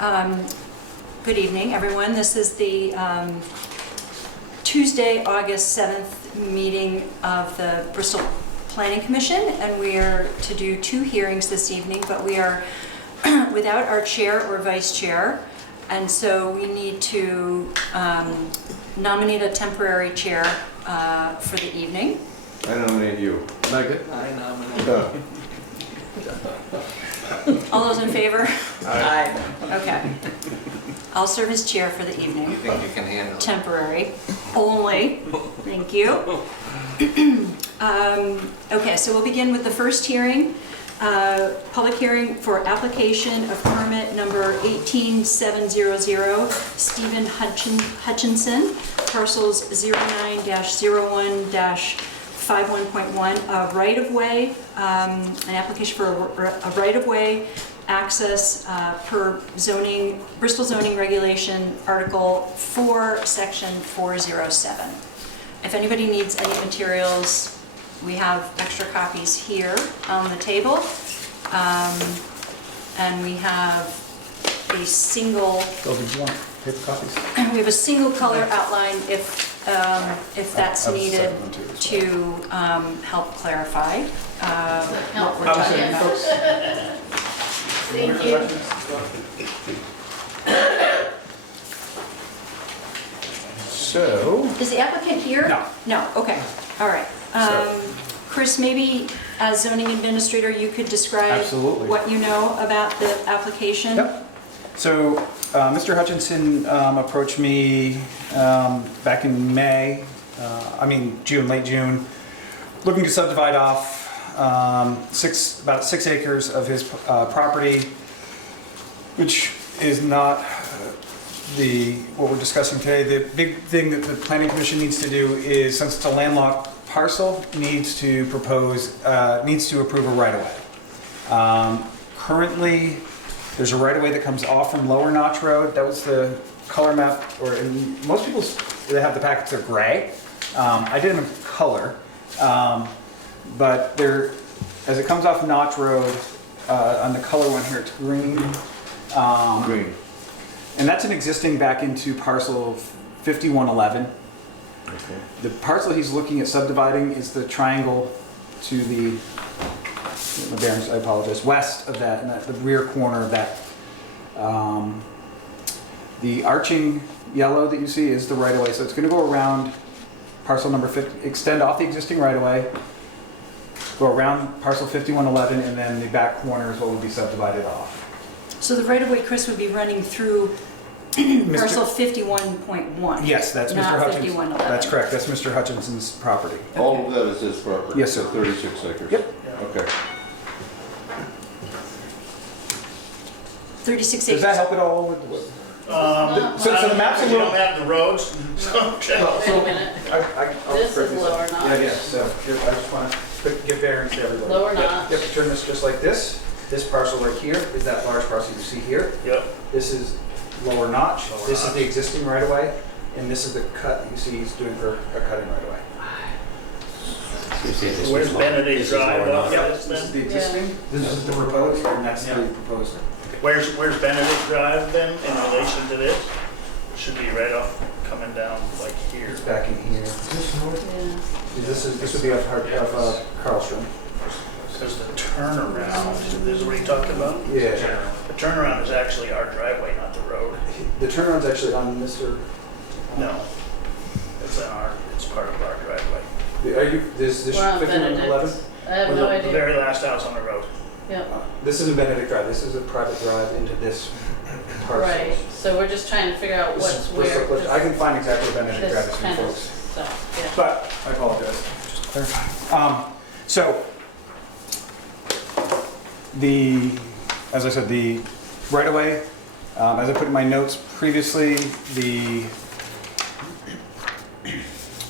Um, Good evening, everyone. This is the Tuesday, August 7th meeting of the Bristol Planning Commission, and we are to do two hearings this evening, but we are without our chair or vice chair, and so we need to nominate a temporary chair for the evening. I nominate you. Megan? I nominate. All those in favor? Aye. Okay. I'll serve as chair for the evening. You think you can handle it? Temporary only. Thank you. Okay, so we'll begin with the first hearing. Public hearing for application of permit number 18700, Stephen Hutchinson, parcels 09-01-51.1, a right-of-way, an application for a right-of-way access per zoning, Bristol zoning regulation, Article 4, Section 407. If anybody needs any materials, we have extra copies here on the table. And we have a single, Bill, did you want paper copies? we have a single color outline if that's needed to help clarify what we're talking about. Thank you. So, Is the applicant here? No. No, okay, all right. Chris, maybe as zoning administrator, you could describe Absolutely. what you know about the application? yep. So, Mr. Hutchinson approached me back in June, late June, looking to subdivide off about 6 acres of his property, which is not what we're discussing today. The big thing that the Planning Commission needs to do is, since it's a landlocked parcel, needs to approve a right-of-way. Currently, there's a right-of-way that comes off from Lower Notch Road. That was the color map, or in most people that have the packets are gray. I did them in color, but there, as it comes off Notch Road, on the color one here, it's green. Green. And that's an existing back into parcel 5111. Okay. The parcel he's looking at subdividing is the triangle to the, I apologize, west of that, and the rear corner of that. The arching yellow that you see is the right-of-way, so it's going to go around parcel number 50, extend off the existing right-of-way, go around parcel 5111, and then the back corner is what would be subdivided off. So the right-of-way, Chris, would be running through parcel 51.1? Yes, that's Mr. Not Hutchinson. 5111. That's correct. That's Mr. Hutchinson's property. All of that is his property? Yes, sir. 36 acres? Yep. Okay. 36 Does acres? that help at all? So the map's a You little. don't have the roads, okay. Wait a minute. I'll This break is lower up. notch. Yeah, so here, I just want to give bearings to everybody. Lower Yep, notch. Yep, turn this just like this. This parcel right here is that large parcel you see here. Yep. This is lower notch. Lower This is notch. the existing right of way, and this is the cut that you see he's doing for a cutting right of way. Where's Benedict Drive off Yep, this this is then? the existing, this is the proposed, and that's the proposed. Where's Benedict Drive then in relation to this? Should be right off coming down like here. It's back in here. Yeah. This would be off Carlstrom. Because the turnaround, is what you talking about? Yeah. The turnaround is actually our driveway, not the road. The turnaround's actually on Mr. No. It's part of our driveway. Are you, this We're on 5111? Benedict. I have We're no the idea. very last house on the road. Yep. This isn't Benedict Drive, this is a private drive into this parcel. Right, so we're just trying to figure out This what's is where. Bristol- I can find exactly where Benedict Drive This is kind from of folks. stuff, yeah. But, I apologize, just to clarify. So, as I said, the right-of-way, as I put in my notes previously, the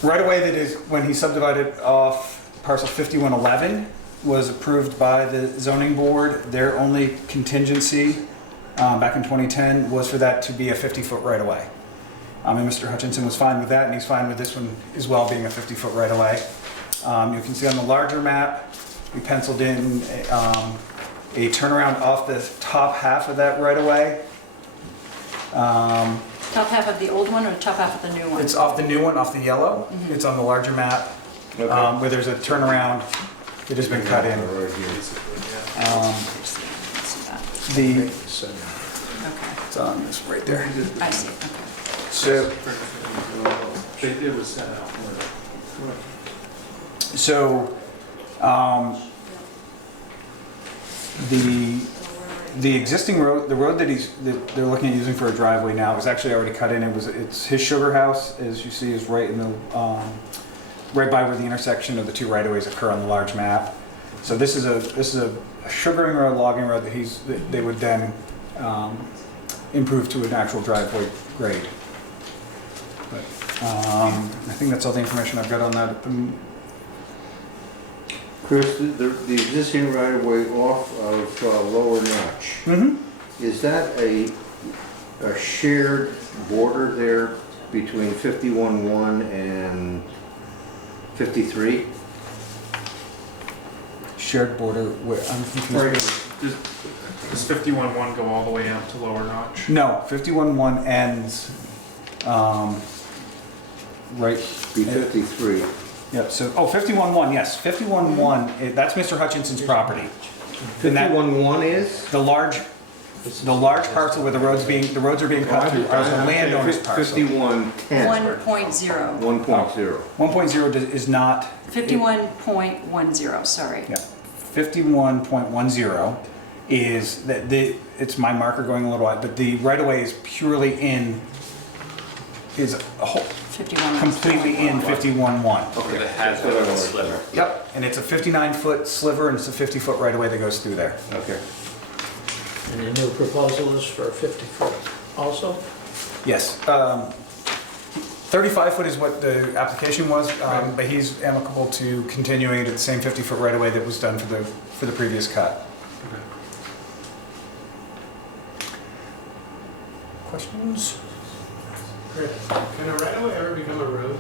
right-of-way that is, when he subdivided off parcel 5111, was approved by the zoning board. Their only contingency back in 2010 was for that to be a 50-foot right-of-way. And Mr. Hutchinson was fine with that, and he's fine with this one as well being a 50-foot right-of-way. You can see on the larger map, we penciled in a turnaround off the top half of that right-of-way Top half of the old one or top half of the new one? It's off the new one, off the yellow. It's on the larger map, where there's a turnaround that has been cut in. Right here. Let's see that. The, Okay, it's on this right there. I see, okay. So, It was set out. so, the existing road, the road that they're looking at using for a driveway now is actually already cut in. It's his sugar house, as you see, is right in the, right by where the intersection of the two right-of-ways occur on the large map. So this is a sugaring road, logging road that they would then improve to an actual driveway grade. But I think that's all the information I've got on that. Chris, the existing right of way off of Lower Notch, Mm-hmm. is that a shared border there between 51-1 and 53? Shared border, I'm confused. Does 51-1 go all the way out to Lower Notch? No, 51-1 ends, right, Be 53. yep, so, 51-1, yes, 51-1, that's Mr. Hutchinson's property. And that, 51-1 is? the large parcel where the roads are being cut through are the landowner's parcel. 51-10. 1.0, 1.0. 1.0 is not, 51.10, sorry. yeah, 51.10 is that it's my marker going a little wide, but the right-of-way is purely is a whole, 51. completely in 51-1. Okay. It has been a sliver. Yep, and it's a 59-foot sliver and it's a 50-foot right-of-way that goes through there. Okay. And the new proposal is for 50 foot also? Yes, 35-foot is what the application was, but he's amicable to continuing it at the same 50-foot right-of-way that was done for the previous cut. Questions? Chris, can a right of way ever become a road?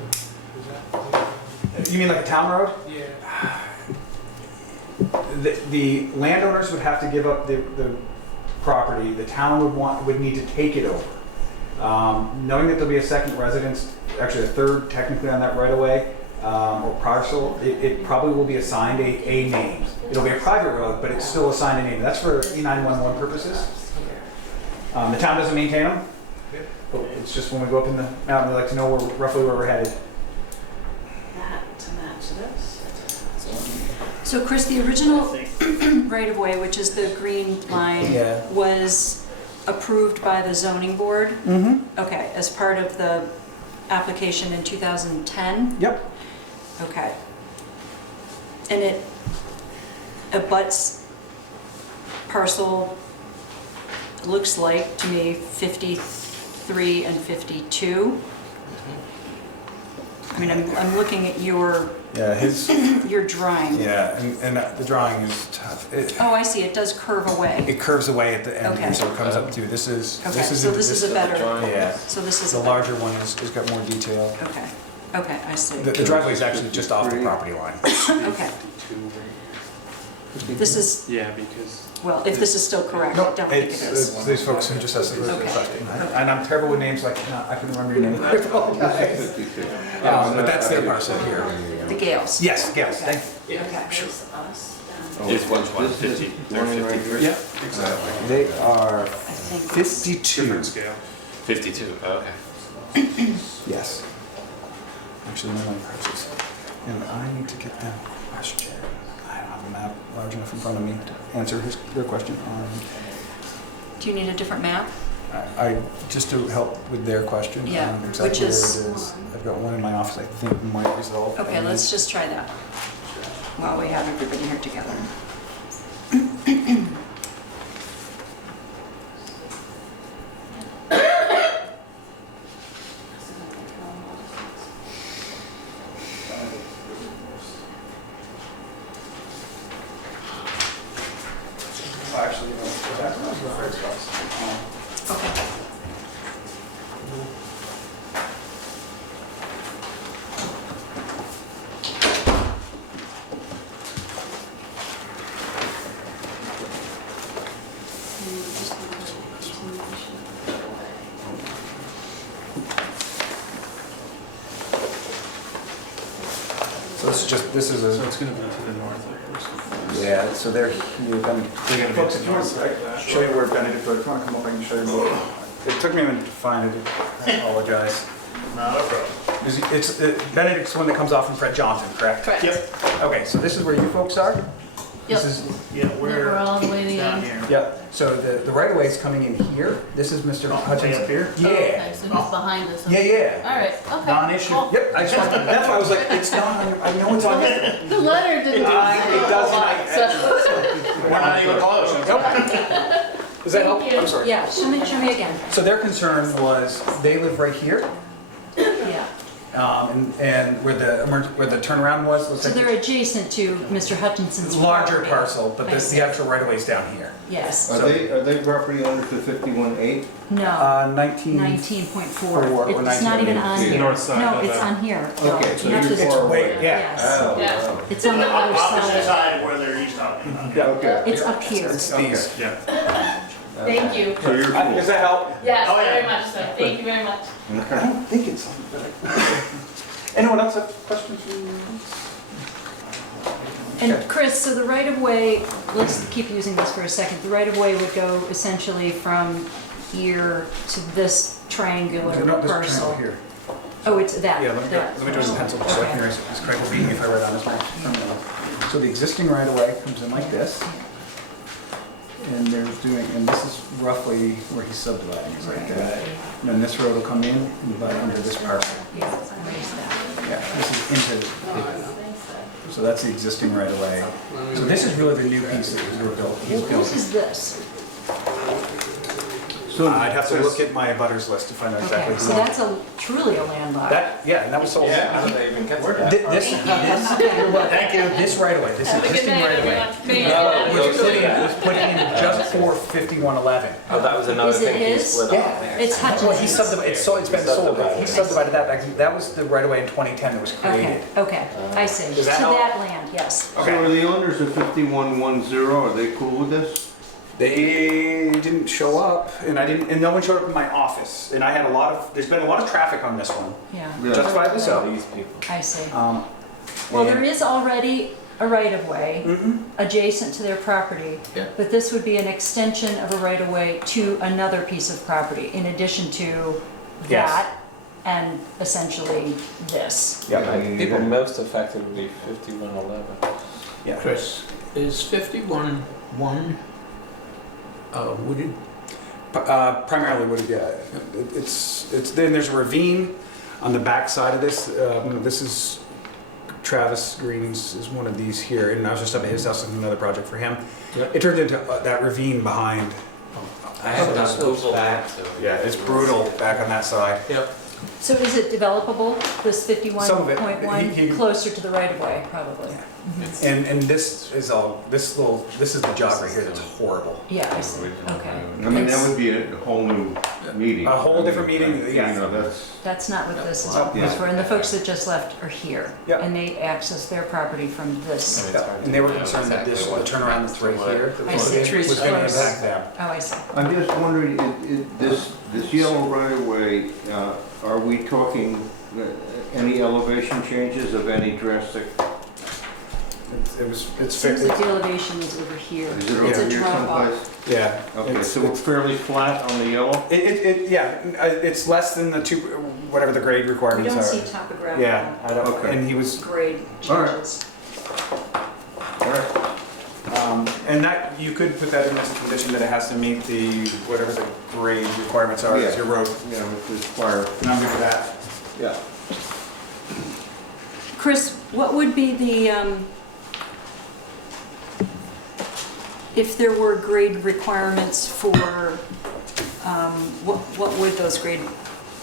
Is that? You mean like a town road? Yeah. The landowners would have to give up the property, the town would need to take it over. Knowing that there'll be a second residence, actually a third technically on that right of way, or parcel, it probably will be assigned a name. It'll be a private road, but it's still assigned a name. That's for E911 purposes. The town doesn't maintain them, but it's just when we go up in the mountain, we like to know roughly where we're headed. That to match this. So Chris, the original right-of-way, which is the green line, Yeah. was approved by the zoning board? Mm-hmm. Okay, as part of the application in 2010? Yep. Okay. And it abuts parcel, looks like to me 53 and 52. I mean, I'm looking at your Yeah, drawing. yeah, and the drawing is tough. Oh, I see, it does curve away. It curves away at the end, Okay. here, so it comes up to, this is Okay, so this is a better, Yeah, so this is a the better. larger one has got more detail. Okay, okay, I see. The driveway is actually just off the property line. Okay, this is, Yeah, because well, if this is still correct, I don't think it is. It's these folks who just asked the Okay. question. And I'm terrible with names, like, I can remember your name. I apologize. 52. But that's their parcel here. The Gales. Yes, yes, thank you. Okay. There's us down. It's one This is 50. one right here. Yeah, exactly. they are I think. 52. Different scale. 52, oh, okay. Yes. Actually, no one purchase. And I need to get them a question. I don't have a map large enough in front of me to answer their question. Do you need a different map? I just to help with their question. Yeah, Exactly which where is- it is. I've got one in my office I think might resolve. Okay, and let's just try that while we have everybody here together. Actually, no, that's what I was referring to. Okay. So this is So a, it's gonna be to the north of this. yeah, so they're here, They're gonna be folks, to if the you want, north I like that. can show you where Benedict Road, if you want to come up, I can show you more. It took me a minute to find it, I apologize. Not a problem. Benedict's one that comes off from Fred Johnson, correct? Correct. Yep. Okay, so this is where you folks are? Yep. This is, Yeah, We're all the way to the down end. here. yep, so the right of way is coming in here. This is Mr. Way Hutchins. up here? Yeah, Okay, so he's behind us. yeah, yeah. All right, okay. Non-issue. Cool. Yep, I just wanted, that's why I was like, it's not, I know it's on here. The letter didn't do It doesn't. a lot, so. We're not even close. Does that help? Thank you. I'm sorry. Yeah, show me again. So their concern was, they live right here, Yeah. and where the turnaround was, looks So like they're adjacent to Mr. Hutchinson's larger property. parcel, but I the see. actual right of way is down here. Yes. Are they property owners to 51-8? No, 19. 19.4. or It's not even on 19.8. here. North side No, of it's that. on here. Okay, so You have you're to- far away. Wait, yeah. Yes. Oh, Yeah. wow. It's on the other Opposite side. side where they're he's talking about. Yeah. Okay. It's up here. It's these. Yeah. Thank you. So you're cool. Does that help? Yes, Oh, yeah. very much so. Thank you very much. I don't think it's something, but anyone else have questions? And Chris, so the right-of-way, let's keep using this for a second. The right-of-way would go essentially from here to this triangular No, this parcel. triangle here. Oh, it's that. Yeah, let me do it in pencil, just so I can erase it. It's correct, beating if I write on this one. So the existing right of way comes in like this, and they're doing, and this is roughly where he's subdividing, is like that. And then this road will come in and divide into this parcel. Yeah, erase that. Yeah, this is into, so that's the existing right of way. So this is really the new piece that was built, he's Whose building. is this? So I'd have to look at my abutters list to find out exactly Okay, who. so that's truly a landlocked. That, yeah, and that was sold. Yeah, how did they even get to that? Thank you. This right of way, this Have a good existing night, right of way. everyone. Was put in just for 5111. Oh, that was another Is it thing he his? split Yeah. off there. It's Well, he Hutchinson's. subdivided, it's been sold, he subdivided that, that was the right of way in 2010 that was Okay, created. okay, I see. Does that To help? that land, yes. So are the owners of 5110, are they cool with this? They didn't show up, and no one showed up in my office, and I had there's been a lot of traffic on this one, Yeah, Yeah. justifiably so. These people. I see. Um, Well, and- there is already a right-of-way adjacent to their property, Yeah. but this would be an extension of a right-of-way to another piece of property, in addition to Yes. that and essentially this. Yeah, I think people, the most affected would be 5111. yeah. Chris, is 51-1 wooded? Primarily wooded, yeah. Then there's a ravine on the back side of this. This is Travis Green's is one of these here, and I was just up at his house on another project for him. Yep. It turned into that ravine behind. I have that's not Googled back. that, so. Yeah, it's brutal back on that side. Yep. So is it developable, this Some of it. 51.1, He- closer to the right-of-way, probably? And this is this is the jog right here that's horrible. Yeah, I see, okay. I mean, that It's- would be a whole new meeting. A whole different meeting, You yeah. know, That's not what this is Yeah. for, and the folks that just left are here. Yeah. And they access their property from this. Yeah, and they were concerned that the turnaround that's right here I see. was going to Close. impact them. Oh, I see. I'm just wondering, this yellow right of way, are we talking any elevation changes of any drastic? It's Seems like the elevation is over here. Is it It's over a here drop off. someplace? Yeah. Okay, so it's fairly flat on the yellow? Yeah, it's less than the two, whatever the grade We requirements don't are. see topographical Yeah, I don't, Okay. and he was, grade All right. changes. All right. and that, you could put that in as a condition that it has to meet the, whatever the grade requirements are, as Yeah. your road. Yeah, it's fire. And I'm good with that. Yeah. Chris, what would be the, if there were grade requirements for, what would those grade,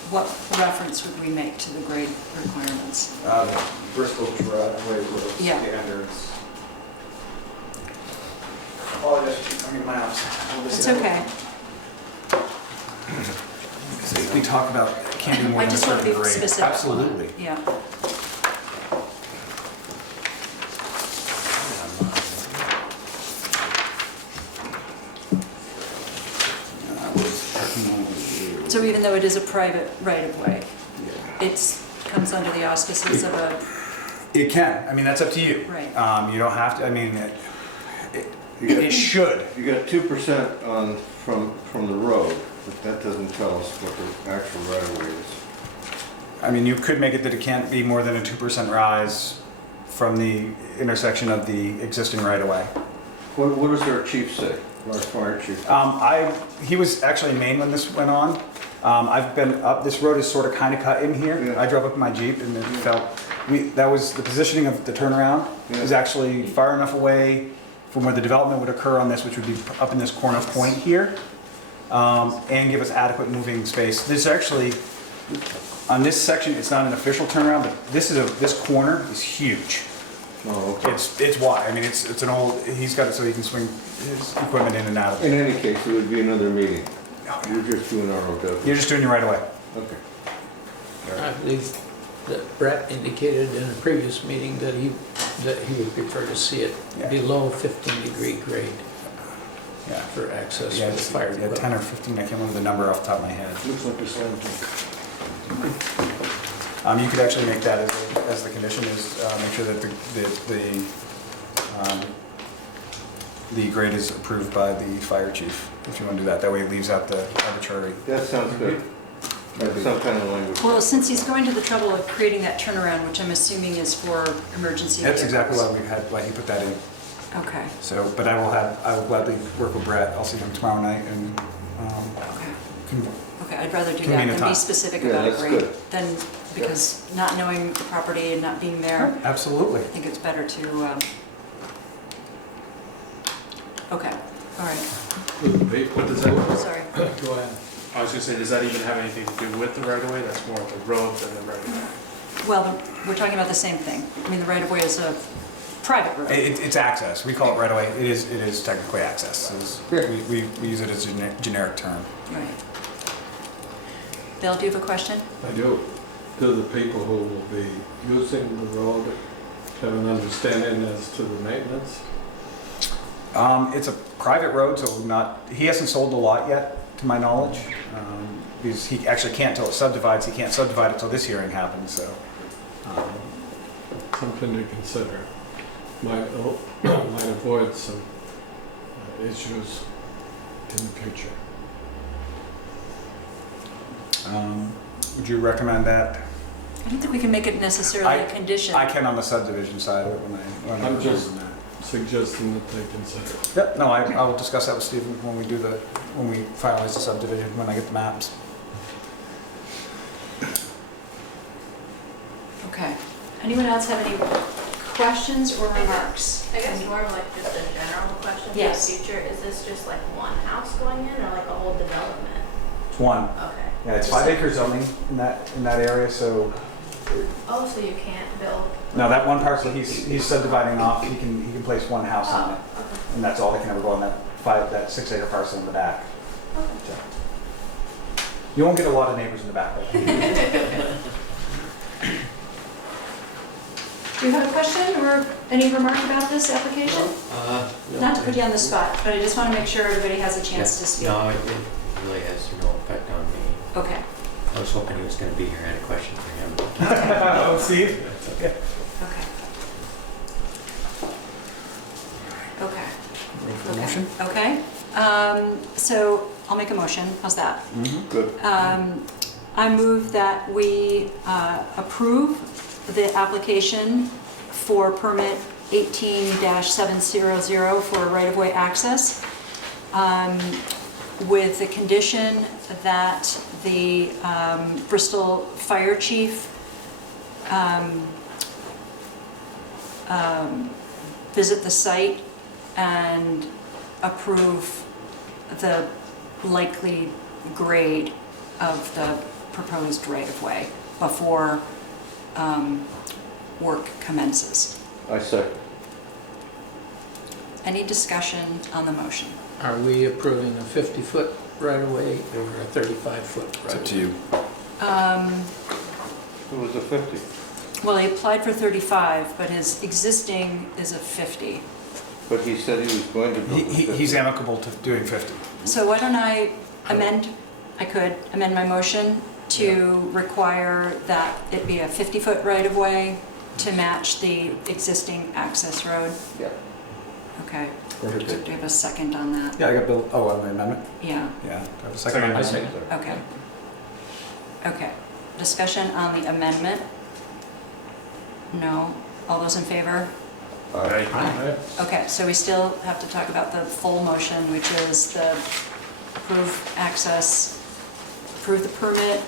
what reference would we make to the grade requirements? Bristol driveway road Yeah. standards. Oh, I mean, my house. It's okay. We talk about can't be more I than a just want to certain be grade. specific. Absolutely. Yeah. So even though it is a private right-of-way, it comes under the auspices of a, It can, I mean, that's up to you. Right. You don't have to, I mean, it should. You got 2% on, from the road, but that doesn't tell us what the actual right-of-way is. I mean, you could make it that it can't be more than a 2% rise from the intersection of the existing right-of-way. What does our chief say, our fire chief? He was actually in Maine when this went on. I've been up, this road is sort of kind of cut in here. Yeah. I drove up in my Jeep and it felt, that was the positioning of the turnaround is actually far enough away from where the development would occur on this, which would be up in this corner point here, and give us adequate moving space. This actually, on this section, it's not an official turnaround, but this corner is huge. Oh, okay. It's wide. I mean, it's an old. He's got it so he can swing his equipment in and out of it. In any case, it would be another meeting. Oh, yeah. You're just doing ROW. You're just doing your right away. Okay. I believe that Brett indicated in a previous meeting that he would prefer to see it Yeah. below 15-degree grade Yeah. for access Yeah, for the fire yeah, 10 department. or 15. I can't remember the number off the top of my head. Looks like a slam dunk. You could actually make that as the condition is make sure that the grade is approved by the fire chief. If you want to do that, that way it leaves out the arbitrary. That sounds good. That's some kind of language. well, since he's going to the trouble of creating that turnaround, which I'm assuming is for emergency That's exactly vehicles. why he put that in. Okay, So, but I will gladly work with Brett. I'll see him tomorrow night and okay. can- Okay, I'd rather do that Convenient than time. be specific Yeah, about a that's grade. good. Than, because not knowing the property and not being there, Absolutely. I think it's better to, okay, all right, What does that, sorry. Go ahead. I was gonna say, does that even have anything to do with the right of way? That's more of the road than the right of way. Well, we're talking about the same thing. I mean, the right-of-way is a private road. It's access. We call it right away. It is technically access. We use it as a generic term. Right. Bill, do you have a question? I do. Do the people who will be using the road have an understanding as to the maintenance? It's a private road, so he hasn't sold the lot yet, to my knowledge. Because he actually can't till it subdivides. He can't subdivide it till this hearing happens, so. Something to consider. Might avoid some issues in the future. Would you recommend that? I don't think we can make it necessarily a condition. I can on the subdivision side of it when I I'm just- that. Suggesting that they consider. Yep, no, I will discuss that with Stephen when we finalize the subdivision, when I get the maps. Okay. Anyone else have any questions or remarks? I guess more of like just a general question for the Yes. future. Is this just like one house going in or like a whole development? It's one. Okay. Yeah, it's 5 acre zoning in that area, so. Oh, so you can't build? No, that one parcel he's subdividing off, he can place one house on it. Oh, okay. And that's all they can ever go on that 6 acre parcel in the back. Okay. You won't get a lot of neighbors in the back. though. Do you have a question or any remark about this application? Not to put you on the spot, but I just want to make sure everybody has a chance to speak. No, it really has no effect on me. Okay. I was hoping he was going to be here. I had a question for him. Oh, Steve? Okay. Okay. Ready for a Okay. motion? Okay. So I'll make a motion. How's that? Good. I move that we approve the application for permit 18-700 for right-of-way access with the condition that the Bristol Fire Chief visit the site and approve the likely grade of the proposed right-of-way before work commences. I second. Any discussion on the motion? Are we approving a 50-foot right-of-way or a 35-foot It's right-of-way? up to you. It was a 50. Well, he applied for 35, but his existing is a 50. But he said he was going to build a 50. He's amicable to doing 50. So why don't I amend I could amend my motion to require that it be a 50-foot right-of-way to match the existing access road. Yeah. Okay. Do Perfect. you have a second on that? Yeah, I got Bill, oh, on the amendment? Yeah, Yeah. Do I have a second on the I amendment? second. okay. Okay. Discussion on the amendment? No. All those in favor? Right. Okay, so we still have to talk about the full motion, which is the approve access, approve the permit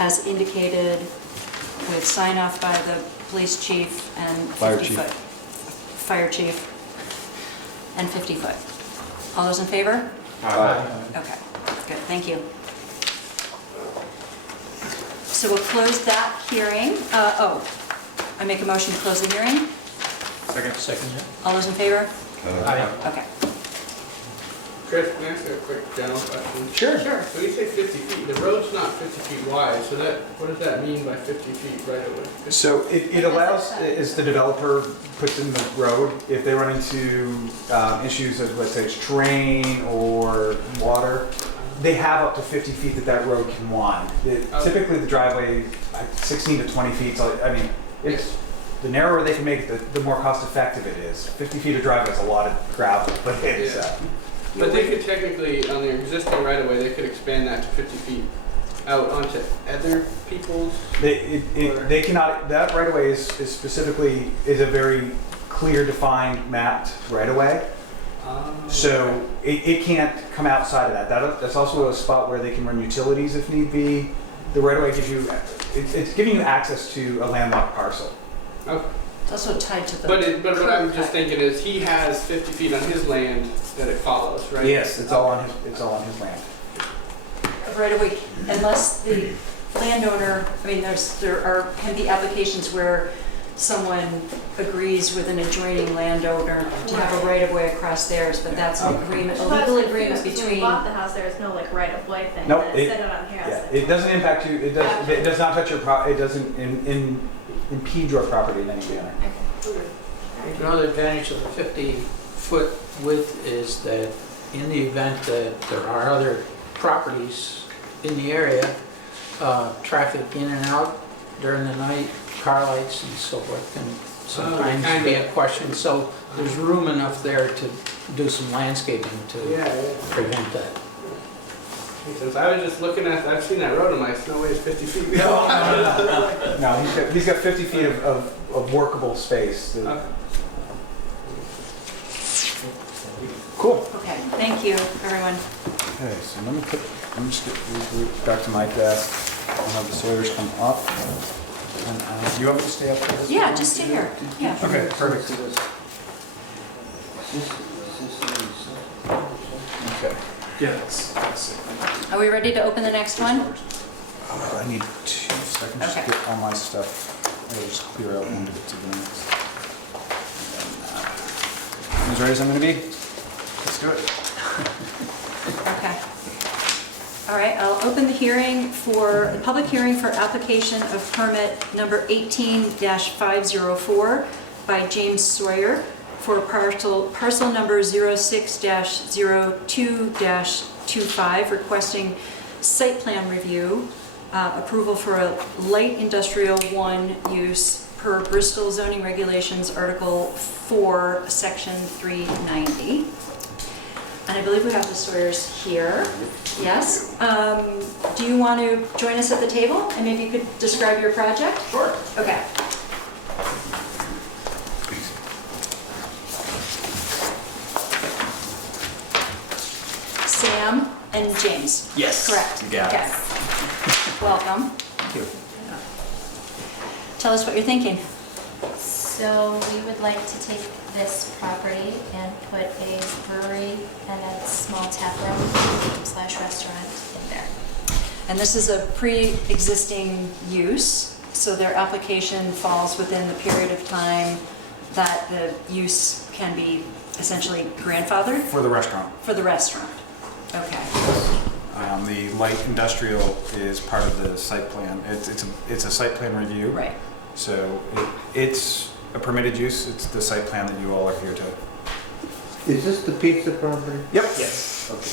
as indicated with sign off by the police chief and Fire 50 chief. foot. Fire chief and 50 foot. All those in favor? Okay, good, thank you. So we'll close that hearing. I make a motion to close the hearing. Second, yeah. All those in favor? Aye. Okay. Chris, can I ask you a quick general question? Sure. Sure. When you say 50 feet, the road's not 50 feet wide, so that, what does that mean by 50 feet right away? So it allows, as the developer puts in the road, if they run into issues of, let's say, it's terrain or water, they have up to 50 feet that road can wind. Typically, the driveway, 16 to 20 feet, so, I mean, it's, the narrower they can make it, the more cost effective it is. 50 feet of driveway is a lot of gravel, but it's, But they could technically, on their existing right of way, they could expand that to 50 feet out onto other people's. they cannot, that right of way is specifically, is a very clear defined mapped right of way. So it can't come outside of that. That's also a spot where they can run utilities if need be. The right of way gives you, it's giving you access to a landlocked parcel. Okay. It's also tied to the. But what I'm just curb thinking is he has 50 feet on his land that it follows, right? Yes, it's all on his land. cut right away, unless the landowner, I mean, can be applications where someone agrees with an adjoining landowner to have a right-of-way across theirs, but that's an agreement, a legal agreement When we between. bought the house, there was no like right-of-way thing. Nope, And it said it on here. I was Yeah, like, it doesn't impact you, it does not touch your it doesn't impede your property in any manner. Another advantage of the 50-foot width is that in the event that there are other properties in the area, traffic in and out during the night, car lights and so forth can sometimes be a question. So there's room enough there to do some landscaping to prevent that. Since I was just looking at, I've seen that road, and my no way is 50 feet beyond. No, he's got 50 feet of workable space. Cool. Okay, thank you, everyone. Okay, so let me just get back to my desk. I'll have the Sawyers come up. And, do you want me to stay up for this? Yeah, just stay here, yeah. Okay, perfect. Okay. Yeah, that's it. Are we ready to open the next one? I need 2 seconds just Okay. to get all my stuff. I'll just clear out one to get to the next. As ready as I'm gonna be? Let's do it. Okay. All right, I'll open the hearing for, the public hearing for application of permit number 18-504 by James Sawyer for parcel number 06-02-25, requesting site plan review, approval for a light industrial 1 use per Bristol zoning regulations, Article 4, Section 390. And I believe we have the Sawyers here. Yes. Do you want to join us at the table? And maybe you could describe your project? Sure. Okay. Sam and James? Yes. Correct? You got it. Okay. Welcome. Thank you. Tell us what you're thinking. So we would like to take this property and put a brewery and a small tap room / restaurant in there. And this is a pre-existing use, so their application falls within the period of time that the use can be essentially grandfathered For the restaurant. for the restaurant. Okay. The light industrial is part of the site plan. It's a site plan review. Right. So it's a permitted use. It's the site plan that you all are here to. Is this the pizza property? Yep. Yes. Okay.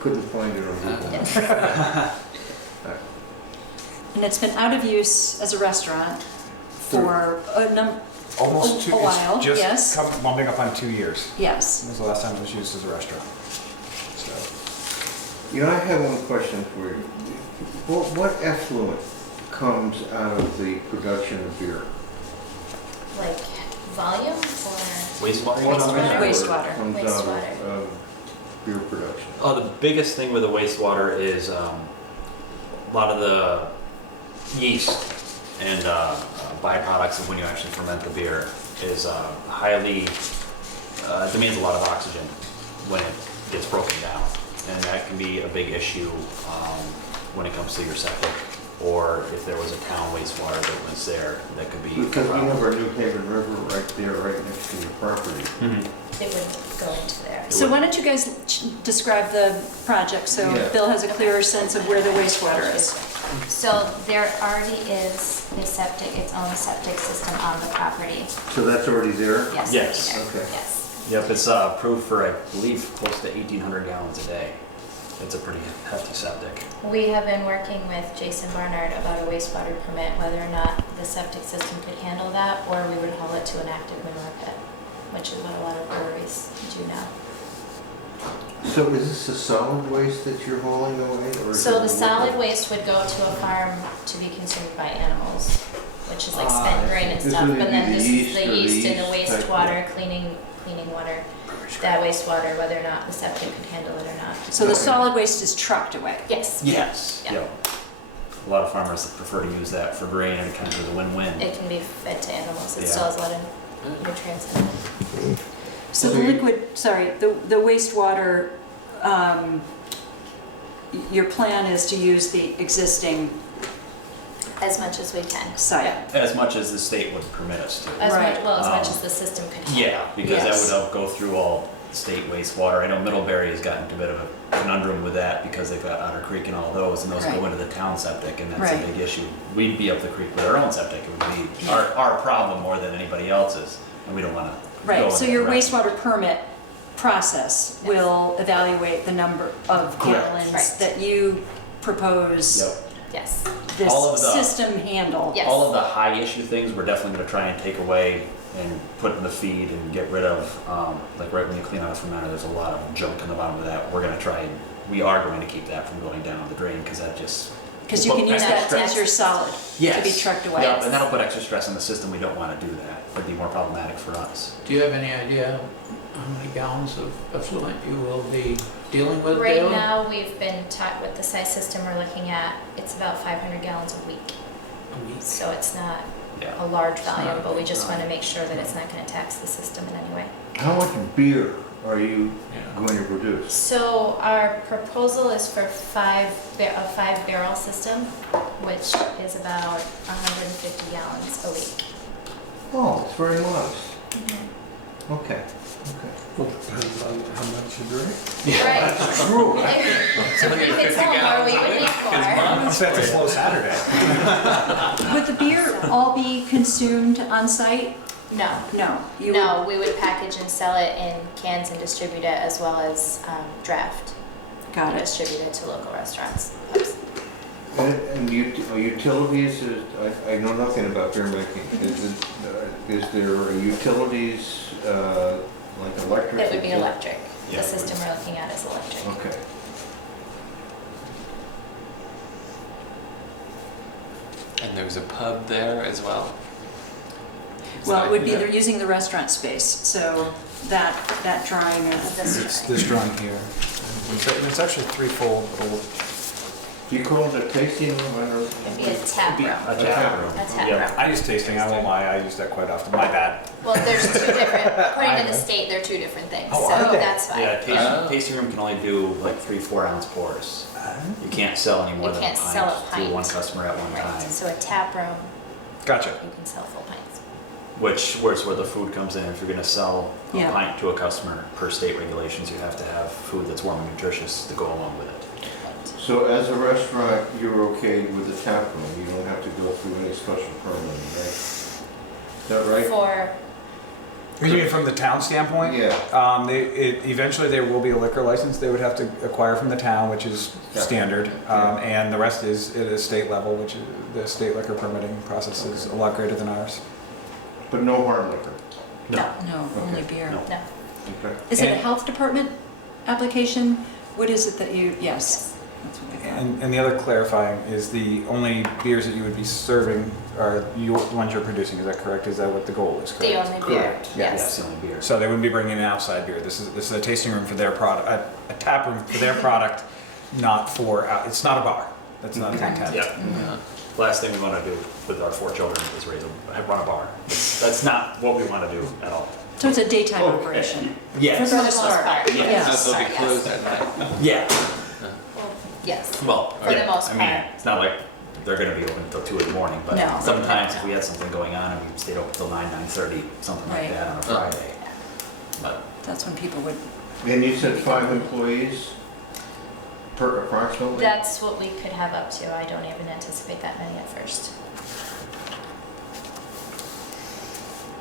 Couldn't find it on Google. Yes. And it's been out of use as a restaurant for Almost two, A while, it's just yes. bumping up on 2 years. yes. When was the last time it was used as a restaurant? So, You know, I have one question for you. What effluent comes out of the production of beer? Like volume or? Wastewater? What Wastewater. Wastewater. Comes out Wastewater. of beer production? Oh, the biggest thing with the wastewater is a lot of the yeast and byproducts of when you actually ferment the beer is highly, demands a lot of oxygen when it gets broken down. And that can be a big issue when it comes to your septic, or if there was a town wastewater that was there, that could be. Because we have our New Haven River right there, right next to your property. Mhm. It would go into there. So why don't you guys describe the project so Yeah. Bill has a clearer sense of where the wastewater is? So there already is a septic, its own septic system on the property. So that's already there? Yes. Yes. already there. Okay. Yes. Yep, it's approved for, I believe, close to 1,800 gallons a day. It's a pretty hefty septic. We have been working with Jason Barnard about a wastewater permit, whether or not the septic system could handle that, or we would haul it to an active manure pit, which is what a lot of breweries do now. So is this a solid waste that you're hauling away? Or is So it the a solid liquid? waste would go to a farm to be consumed by animals, which is like spent grain and This stuff, would but be then the this is yeast the or the yeast and the yeast type wastewater, cleaning water, that wastewater, whether or not the septic could handle it or not. So the solid waste is trucked away? Yes. Yes. Yeah. Yep. A lot of farmers prefer to use that for grain, and it kind of is a win-win. It can be fed to animals, it Yeah. still has a lot of nutrients in it. So the the wastewater, your plan is to use the existing As much as we can. site? As much as the state would permit us to. As Right. much, well, as much Um, as the system could handle. Yeah, because Yes. that would go through all state wastewater. I know Middlebury has gotten into a bit of a conundrum with that because they've got Otter Creek and all those, and those Right. go into the town septic, and that's a Right. big issue. We'd be up the creek with our own septic. It would be our problem more than anybody else's, and we don't want to go Right, in so that your direction. wastewater permit process Yes. will evaluate the number of Correct. gallons Right. that you propose Yep. Yes. this All of the- system handle? Yes. All of the high issue things, we're definitely going to try and take away and put in the feed and get rid of. Like right when you clean out a fermenter, there's a lot of junk in the bottom of that. We are going to keep that from going down the drain because that just. Because you can use that as your solid to be Yes. trucked away. Yep, and that'll put extra stress on the system. We don't want to do that. It'd be more problematic for us. Do you have any idea how many gallons of effluent you will be dealing with Right daily? now, we've been taught with the size system we're looking at, it's about 500 gallons a week. A week? So it's not Yeah. a large volume, not a but we big just want to volume. make sure that it's not going to tax the system in any way. How much beer are you Yeah. going to produce? So our proposal is for a 5-barrel system, which is about 150 gallons a week. Oh, it's very modest. Okay, okay. Well, depends on how much you drink. Right. True. If we could sell more, we would need more. That's a slow Saturday. Would the beer all be consumed on site? No. No. you would- No, we would package and sell it in cans and distribute it as well as draft. Got And it. distribute it to local restaurants. pubs. And utilities, I know nothing about beer making. Is there utilities like electric? It would be electric. Yeah. The system we're looking at is electric. Okay. And there's a pub there as well? Well, it would be, they're using the restaurant space, so that drawing is. It's this drawing here. It's actually threefold. Do you call it a tasting room? I don't know. It'd be a tap room. A tap room. A tap Yep. room. I use tasting, I won't lie, I use that quite often, my bad. Well, there's two different, according I to the know. state, they're two different things, Oh, so are they? that's fine. Yeah, Oh. tasting room can only do like 3-4 ounce pours. You can't sell any more You than can't a sell a pint to one pint. customer at one Right, time. so a tap room, Gotcha. you can sell full pints. Where's where the food comes in. If you're gonna sell a Yeah. pint to a customer, per state regulations, you have to have food that's warm and nutritious to go along with it. So as a restaurant, you're okay with the tap room? You don't have to go through any special permit, right? Is that right? For, You mean from the town standpoint? Yeah. Eventually there will be a liquor license they would have to acquire from the town, which is Yeah. standard. Yeah. And the rest is at a state level, which is, the state liquor permitting process is a lot greater than ours. But no hard liquor? No, No, only Okay. beer. no. Okay. Is it a And- health department application? What is it that you, yes. That's what I thought. And the other clarifying is the only beers that you would be serving are the ones you're producing, is that correct? Is that what the goal is, correct? The only beer, Correct. Yeah, yes. that's the only beer. So they wouldn't be bringing in outside beer. This is a tasting room for their product, a tap room for their product, not for, it's not a bar. That's not the intent. Yeah. Last thing we want to do with our 4 children is run a bar. That's not what we want to do at all. So it's a daytime Okay. operation? Yes. For the most part. Yeah. Yes. Sorry, yes. at night. Yeah. Yes. Well, For the yeah, most I mean, part. it's not like they're going to be open until 2 in the morning, but No. sometimes if we had something going on and we stayed open till 9:30, something like Right. that on a Friday. But That's when people would, And you said 5 employees per approximately? That's what we could have up to. I don't even anticipate that many at first.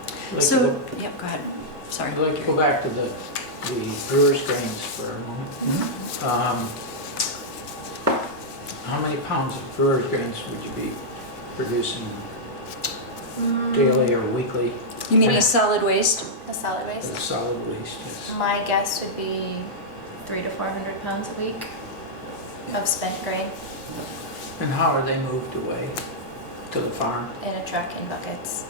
I'd like to so, go- yeah, go ahead. Sorry. I'd like to go back to the brewer's grains for a moment. How many pounds of brewer's grains would you be producing daily or weekly? You mean a solid waste? The solid As waste? solid waste, yes. My guess would be 300 to 400 pounds a week of spent grain And how are they moved away to the farm? in a truck in buckets.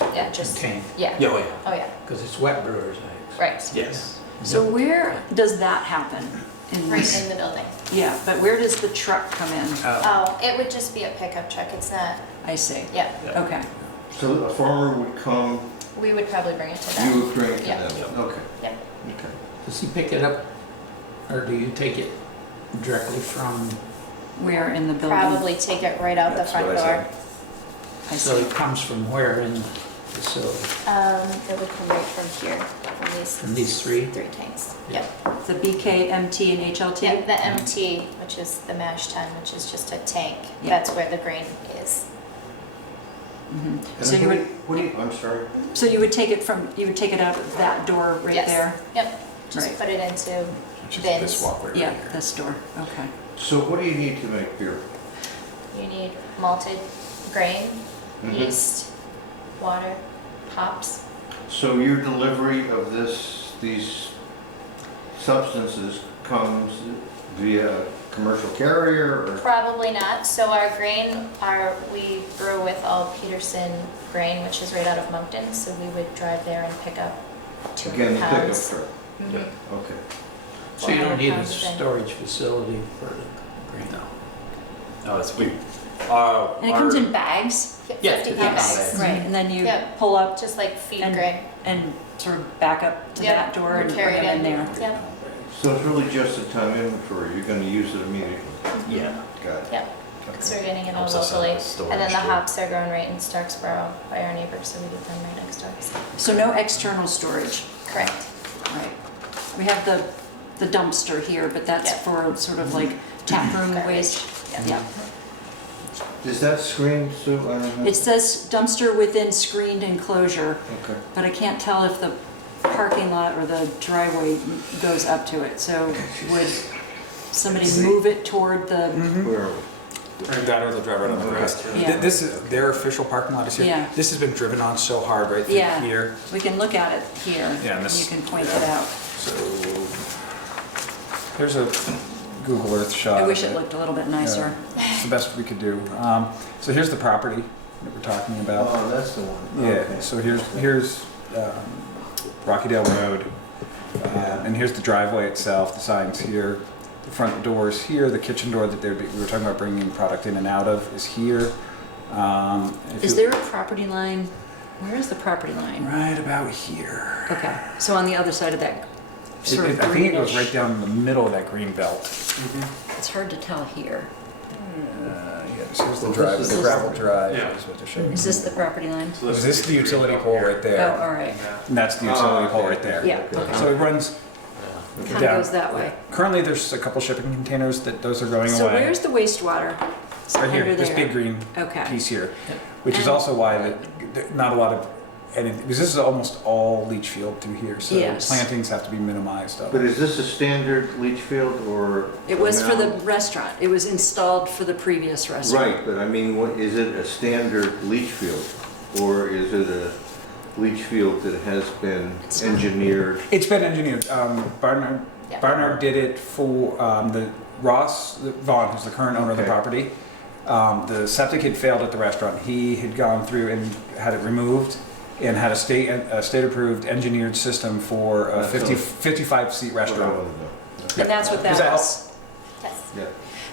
Okay, Yeah, just, contained, yeah. yeah, oh, yeah. Oh, yeah, because it's wet brewers, I expect. right. Yes. So where does that happen? In Right this? in the building. Yeah, but where does the truck come in? Oh, it would just be a pickup truck. It's not, I see. yeah. Okay. So a farmer would come, We would probably bring it to you them. would bring it to Yeah. them? Okay. Yeah. Okay. Does he pick it up, or do you take it directly from, Where in the building? Probably take it right out the That's front what I door. I so see. it comes from where in the facility? It would come right from here, From these three? 3 tanks. Yep. The BK, MT, and HLT? Yeah, the MT, which is the mash tun, which is just a tank. Yeah. That's where the grain is. Mhm. And So you would, what do you, I'm sorry? so you would take it from, you would take it out of that door right Yes. there? Yep. Just Right. put it into Which is bins. this walkway right Yeah, here. this door, okay. So what do you need to make beer? You need malted grain, Mhm. yeast, water, hops. So your delivery of these substances comes via commercial carrier or? Probably not. So our grain, we brew with all Peterson grain, which is right out of Moncton. So we would drive there and pick up 200 Again, the pickup pounds. truck? Mhm. Okay. So you don't 400 need a pounds of grain. storage facility for the grain? No, it's we. And it comes in bags? Yeah, 50 50 pound pounds. bags. Right, and then you Yeah. pull up Just like feed And- grain. and sort of back up to Yep, that door we and carry bring it it in there? Yep, So it's really just a time inventory, you're gonna use it immediately? Yeah. Got it. yep. So we're getting it all Helps us locally. storage And then the too. hops are grown right in Starksboro by our neighbors, so we get them right next door. So no external storage? Correct. Right. We have the dumpster here, but that's Yeah. for sort of like tap room Garbage. waste? Yeah. Yeah. Is that screened, Sue? I don't know. It says dumpster within screened enclosure, Okay. but I can't tell if the parking lot or the driveway goes up to it. So would somebody move it toward the, Where are we? That or they'll drive right on the grass. Yeah. This is, their official parking lot is here. Yeah. This has been driven on so hard right through Yeah. here. we can look at it here. Yeah, and and this- you can point it out. So there's a Google Earth shot. I wish of it looked a little bit nicer. It's the best we could do. So here's the property that we're talking about. Oh, that's the one. Yeah, Okay. so here's Rockydale Road, and here's the driveway itself, the sign's here, the front door's here, the kitchen door that we were talking about bringing product in and out of is here. Is there a property line? Where is the property line? Right about here. Okay, so on the other side of that sort of I think it goes greenish. right down the middle of that green belt. It's hard to tell here. Yes, here's the Well, drive, this the is- gravel drive Yeah. is what they're showing. Is this the property line? Is this the utility pole right Oh, there? all right. And that's the utility pole right there. Yeah, okay. So it runs Kind of down. goes that way. Currently, there's a couple shipping containers that those are going So away. where's the wastewater? It's Right here, under this there. big green Okay. piece here, which is And- also why not a lot of because this is almost all leach field through here, so Yes. plantings have to be minimized. But is this a standard leach field or? It was for the mound? restaurant. It was installed for the previous restaurant. Right, but I mean, what, is it a standard leach field? Or is it a leach field that has been engineered? It's been engineered. Barnard, Yeah. Barnard did it for the Ross Vaughn, who's the current owner of the Okay. property. The septic had failed at the restaurant. He had gone through and had it removed and had a state-approved engineered system for a That's 55-seat What I restaurant. wanna know. And that's what Does that that was. Yes, Yeah.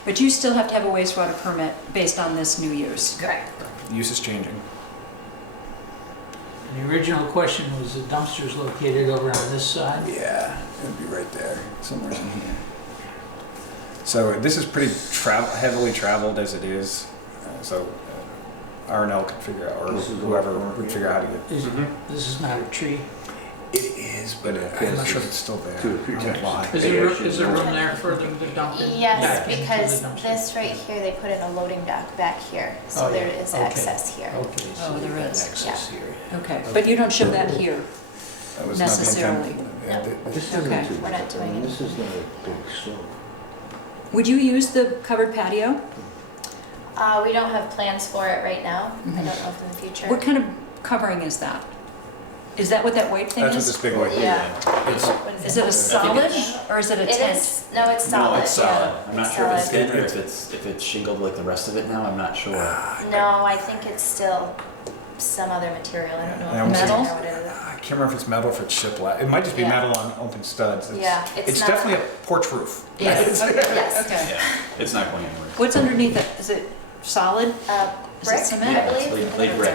But you still have to have a wastewater permit based on this new use. correct. Use is changing. The original question was the dumpsters located over on this side? Yeah, it'd be right there, somewhere in here. So this is pretty heavily traveled as it is. So R&L could figure out, or This is whoever all would figure out how to get. Is, this is not a tree. It is, but I'm not sure if it's still there. Two or three I don't know times. why. Is there room there for them to dump it? Yes, back into the because dumpster? this right here, they put in a loading dock back here, so Oh, there yeah. is Okay. access here. Okay, so Oh, there you've got is. access here. Okay, but you don't show that here. That was not the intent. Necessarily. Yeah, This Okay. isn't too We're not doing I mean, it. This is not a big slope. Would you use the covered patio? We don't have plans for it right now. I Mhm. don't know if in the future. What kind of covering is that? Is that what that white thing That's what is? this big white thing Yeah. is. What is Is it a solid or is it a It tent? is, no, it's solid. No, it's solid. yeah. I'm not sure if it's solid. thin or if it's shingled like the rest of it now. I'm not sure. No, I think it's still some other material. I don't know. I almost I don't think- know what it is. I can't remember if it's metal or if it's shiplap. It might just be Yeah. metal on open studs. Yeah, it's It's not- definitely a porch roof. Yeah, okay, Yes. okay. Yeah, it's not going anywhere. What's underneath it? Is it solid? Is it Brick, cement? I Yeah, it's believe. laid It's brick.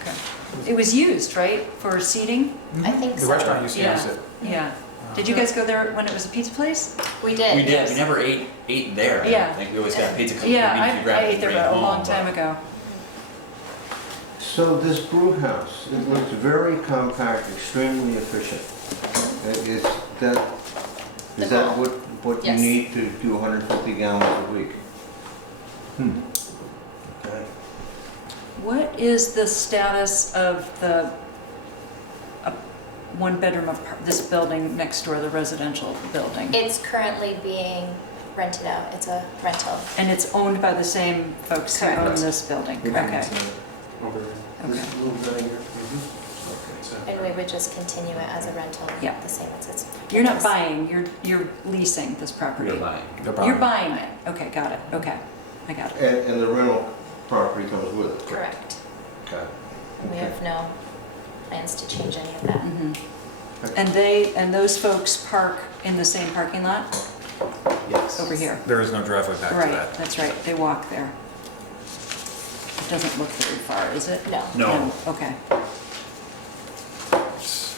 Okay. It was used, right, for seating? I think The so. restaurant used to Yeah. use it. Yeah. Did you guys go there when it was a pizza place? We did. We did. Yes. We never ate there. I Yeah. don't think we always got pizza. Yeah, maybe if you I grabbed it ate and there bring it a home, long but- time ago. So this brew house, it looks very compact, extremely efficient. Is that, The is that goal. what you Yes. need to do 150 gallons a week? Okay. What is the status of the one-bedroom of this building next door, the residential building? It's currently being rented out. It's a rental. And it's owned by the same folks who own Correct. this building? Mhm. Okay, Over okay. And we would just continue it as a rental. Yeah. The same as it's. You're not buying, you're leasing this property? You're buying. You're buying it? Okay, got it, okay. I got it. And the rental property comes with it? Correct. Okay. And we have no plans to change any of that. Mhm. And those folks park in the same parking lot Yes. over here? There is no driveway back to Right, that. that's right, they walk there. It doesn't look very far, is it? No. No. Okay,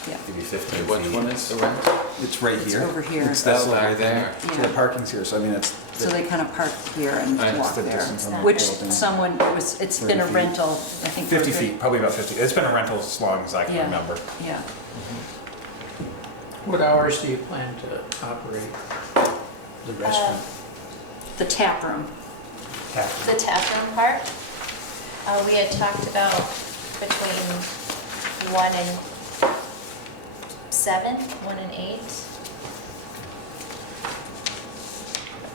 yeah, Maybe 15 Which feet. one is the rent? It's right it's here. over here. It's this Oh, little back right there. there. So the parking's here, so I mean, it's. So they kind of park here and I walk the there. distance on the Which building. someone, it's been a 30 feet. rental, I think. for 50 a good- feet, probably about 50. It's been a rental as long as I can Yeah. remember. Yeah. What hours do you plan to operate the restaurant? The tap room. The tap room part, we had talked about between 1 and 7, 1 and 8.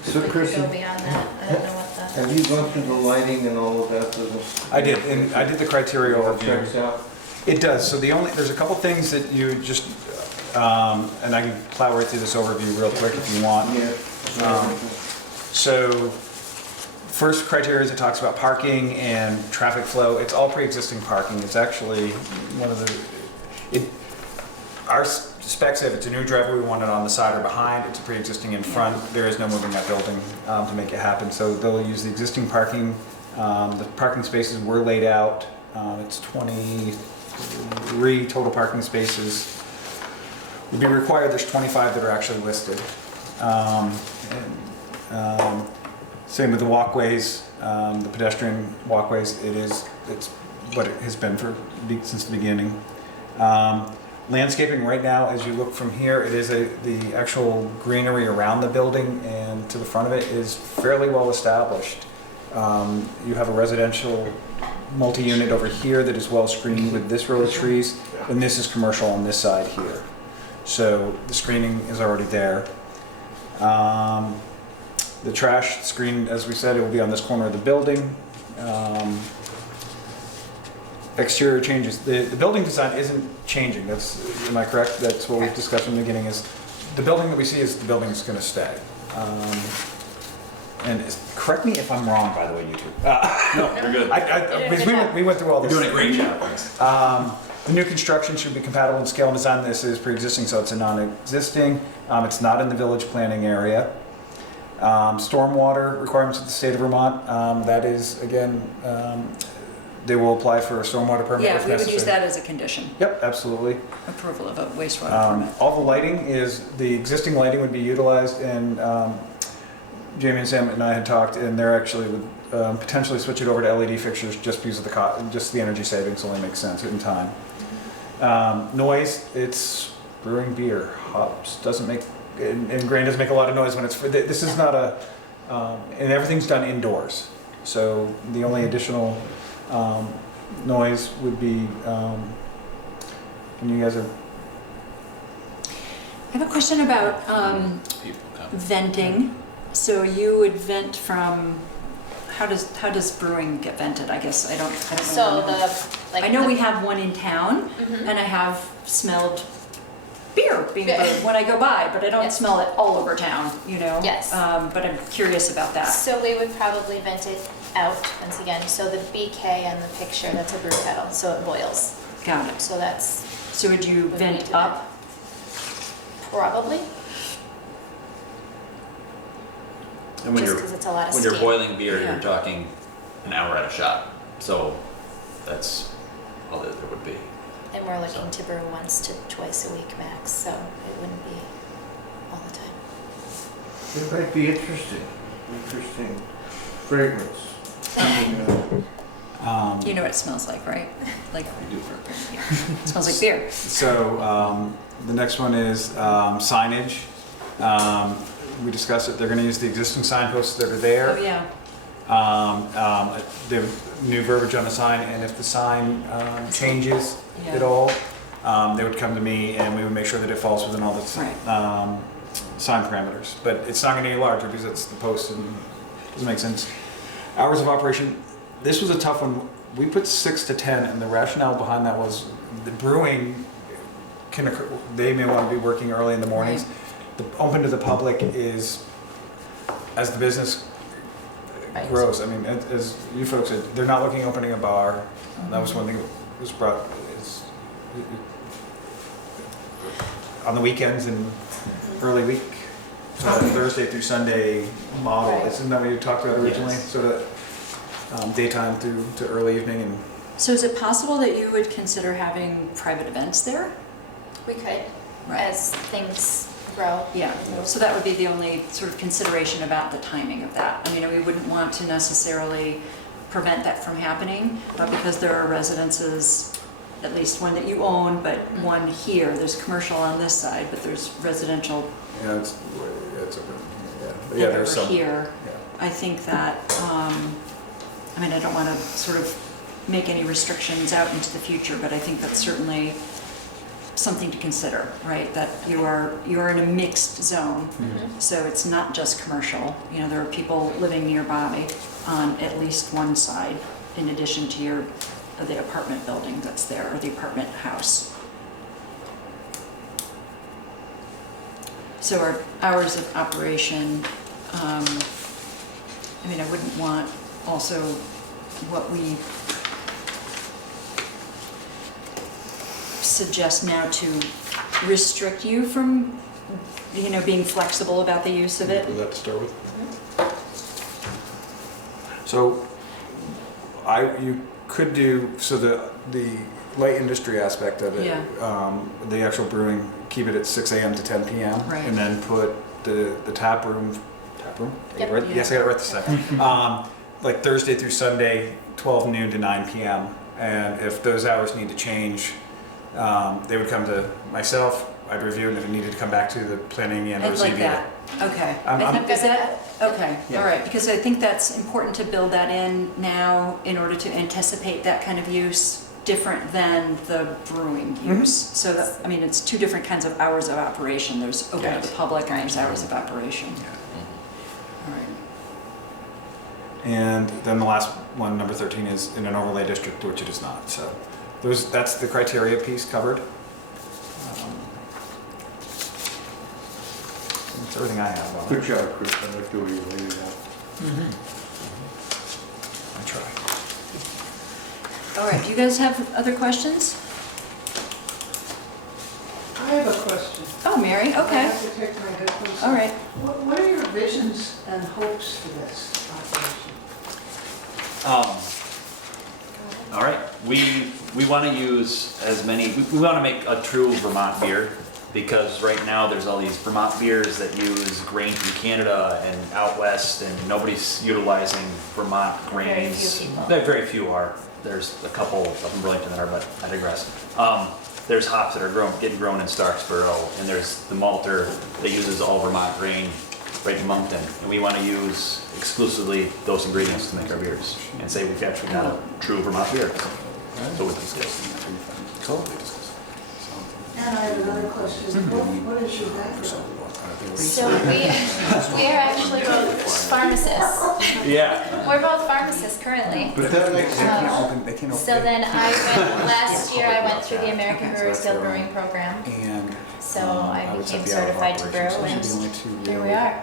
So We could Christian, go beyond that. I don't know what the. have you gone through the lighting and all of that business? I did, and I did the criteria All overview. checks out? It does, so there's a couple things that you just, and I can plow right through this overview real quick if you want. Yeah. So, first criteria is it talks about parking and traffic flow. It's all pre-existing parking. It's actually one of the, our specs say if it's a new driveway, we want it on the side or behind. It's a pre-existing in front. There is no moving that building to make it happen. So they'll use the existing parking. The parking spaces were laid out. It's 23 total parking spaces. Would be required, there's 25 that are actually listed. Same with the walkways, the pedestrian walkways, it's what it has been since the beginning. Landscaping right now, as you look from here, it is the actual greenery around the building and to the front of it is fairly well established. You have a residential multi-unit over here that is well screened with this row of trees, and this is commercial on this side here. So the screening is already there. The trash screen, as we said, it will be on this corner of the building. Exterior changes, the building design isn't changing, am I correct? That's what we've discussed in the beginning, is the building that we see is the building that's gonna stay. Correct me if I'm wrong, by the way, you two. No, you're good. Because we went through all this. You're doing a great job. The new construction should be compatible in scale and design. This is pre-existing, so it's a non-existing. It's not in the village planning area. Stormwater requirements of the state of Vermont, that is, again, they will apply for a stormwater permit if Yeah, we would necessary. use that as a condition, Yep, absolutely. approval of a wastewater permit. All the lighting is, the existing lighting would be utilized, and Jamie and Sam and I had talked, and they're actually would potentially switch it over to LED fixtures just because of just the energy savings only makes sense in time. Noise, it's brewing beer. Hops doesn't make, and grain doesn't make a lot of noise when it's, this is not a, and everything's done indoors. So the only additional noise would be, when you guys are, I have a question about People come. venting. So you would vent from, how does brewing get vented? I guess I don't really So know. like. I know the- we have one in town, Mhm. and I have smelled beer being Yeah. brewed when I go by, but I don't Yes. smell it all over town, you know? Yes. But I'm curious about that. So we would probably vent it out once again. So the BK on the picture, that's a brew kettle, so it boils. Got it. So that's So would you We need vent to up? probably, And when just you're, because it's a lot of when steam. you're boiling beer, Yeah. you're talking an hour at a shot. So that's all that there would be. And we're looking to brew once to twice a week max, so it wouldn't be all the time. It might be interesting fragrance. You know what it smells like, right? Like we do for beer. It smells like beer. So the next one is signage. We discussed it, they're gonna use the existing signposts that are there. Oh, yeah. The new verbiage on the sign, and if the sign changes Yeah. at all, they would come to me and we would make sure that it falls within all the Right. sign parameters. But it's not gonna get larger because it's the post and it doesn't make sense. Hours of operation, this was a tough one. We put 6 to 10, and the rationale behind that was the brewing can occur, they may want to be working early in the mornings. The open to the public is, as the business Right. grows, I mean, as you folks said, they're not looking at opening a bar. That was one thing that was brought, on the weekends and early week, Thursday through Sunday model. Right. Isn't that what you talked about originally? Yes. Sort of daytime through to early evening and. So is it possible that you would consider having private events there? We could, Right. as things grow. Yeah, so that would be the only sort of consideration about the timing of that. I mean, we wouldn't want to necessarily prevent that from happening, but because there are residences, at least one that you own, but one here, there's commercial on this side, but there's residential Yeah, it's open. over Yeah, there's some. here. Yeah. I think that, I mean, I don't want to sort of make any restrictions out into the future, but I think that's certainly something to consider, right? That you are in a mixed zone, so it's not just commercial. You know, there are people living nearby on at least one side, in addition to the apartment building that's there, or the apartment house. So our hours of operation, I mean, I wouldn't want also what we suggest now to restrict you from, you know, being flexible about the use of it. Would that to start with? So, you could do, so the light industry aspect of it, Yeah. the actual brewing, keep it at 6 a.m. to 10 p.m. Right. And then put the tap room? Yep. Right? Yeah. Yes, I got it right this second. Like Thursday through Sunday, 12 noon to 9 p.m. And if those hours need to change, they would come to myself, I'd review, and if it needed to come back to the planning and or I'd like ZBA. that, okay. I'm- Is that, okay, Yeah. all right, because I think that's important to build that in now in order to anticipate that kind of use, different than the brewing use. So that, I mean, it's two different kinds of hours of operation. There's open to Yes. the public and there's hours of operation. Yeah. All right. And then the last one, number 13, is in an overlay district, which it is not. So that's the criteria piece covered. That's everything I have on Good it. job, Chris, I like the way you laid it out. I try. All right, do you guys have other questions? I have a question. Oh, Mary, I okay. have to take my headphones. All right. What are your visions and hopes for this operation? All right, we want to use as many, we want to make a true Vermont beer, because right now there's all these Vermont beers that use grain from Canada and out west, and nobody's utilizing Vermont grains. Very few people. Very few are. There's a couple up in Burlington that are, but I digress. There's hops that are getting grown in Starksboro, and there's the malter that uses all Vermont grain right in Moncton, and we want to use exclusively those ingredients to make our beers, and say we've actually got a true Vermont beer. So we can Cool. And I have another question. What is your background? So we are actually both pharmacists. Yeah. We're both pharmacists currently. But that makes sense. So then last year I went through the American Brewers Guild Brewing Program. And So I became certified to brew, and here we are.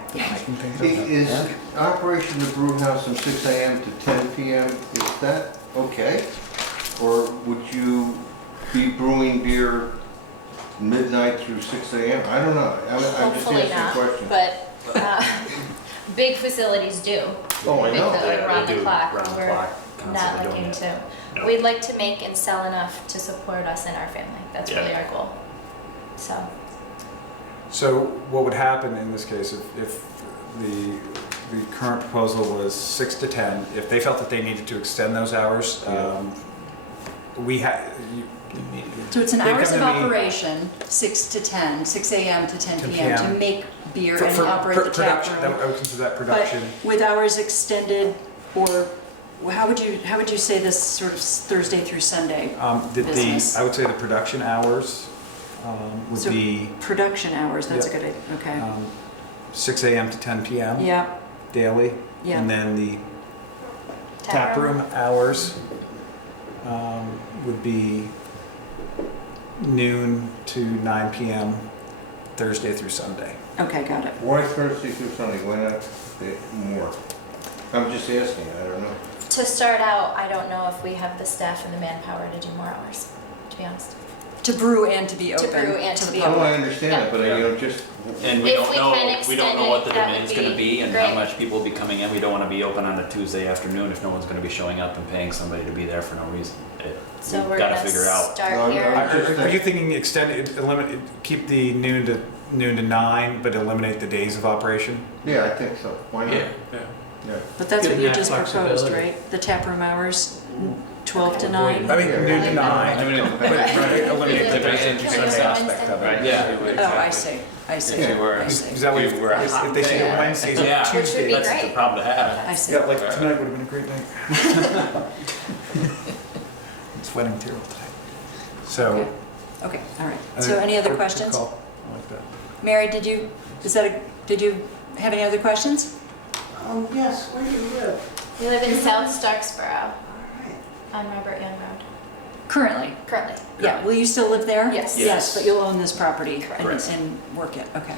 Is operation of the brew house from 6 a.m. to 10 p.m., is that okay? Or would you be brewing beer midnight through 6 a.m.? I don't know. I'm just Hopefully asking a not, question. but big facilities do. Oh, I know. Make Yeah, the round they the do clock. round the We're clock, not constantly looking doing to. No. We'd like to make and sell enough to support us and our family. That's Yeah. really our goal. So what would happen in this case if the current proposal was 6 to 10, if they felt that they needed to extend those hours, we had, So it's an They've hours of come to me- operation, 6 to 10, 6 a.m. to 10 10 p.m. to p.m. make beer for and operate the tap production, room. I would consider that But production. with hours extended, or how would you say this sort of Thursday through Sunday? business? I would say the production hours would So be production hours, that's a Yeah. good idea, okay. 6 a.m. to 10 p.m. Yeah, daily. yeah. And then the tap room hours would be noon to 9 p.m. Thursday through Sunday. Okay, got it. Why Thursday through Sunday? Why not more? I'm just asking, I don't know. To start out, I don't know if we have the staff and the manpower to do more hours, to be honest. To brew and to be open brew and to to the be Oh, public. I understand it, but just... And we If don't we know, can we don't extend know it, what the that would demand's gonna be be and how great. much people will be coming in. We don't wanna be open on a Tuesday afternoon if no one's gonna be showing up and paying somebody to be there for no reason. So We've we're gotta gonna figure out. start No, here. Are you thinking extend it, eliminate, keep the noon to 9, but eliminate the days of operation? Yeah, I think so. Why not? Yeah. Yeah. But that's Give what you them that just proposed, flexibility. right? The tap room hours, 12 to I 9? mean, noon to 9, Eliminate but eliminate the Thursday through Can we Sunday do aspect of Right, it. yeah. Oh, I see, I see, Yeah. I Is see. that what, if they say Wednesdays or Yeah. Which would be Tuesdays? That's the great. problem to have. I see. Yeah, like tonight would have been a great night. It's sweating terrible today. So. Okay, all right. I So think- any other good questions? call. I like that. Mary, did you have any other questions? Yes, where do you live? We live in South Starksboro All right. on Robert Young Road. Currently? Currently. Yeah, will you still live there? Yes. Yes, but you'll own this property Correct. and work it, okay.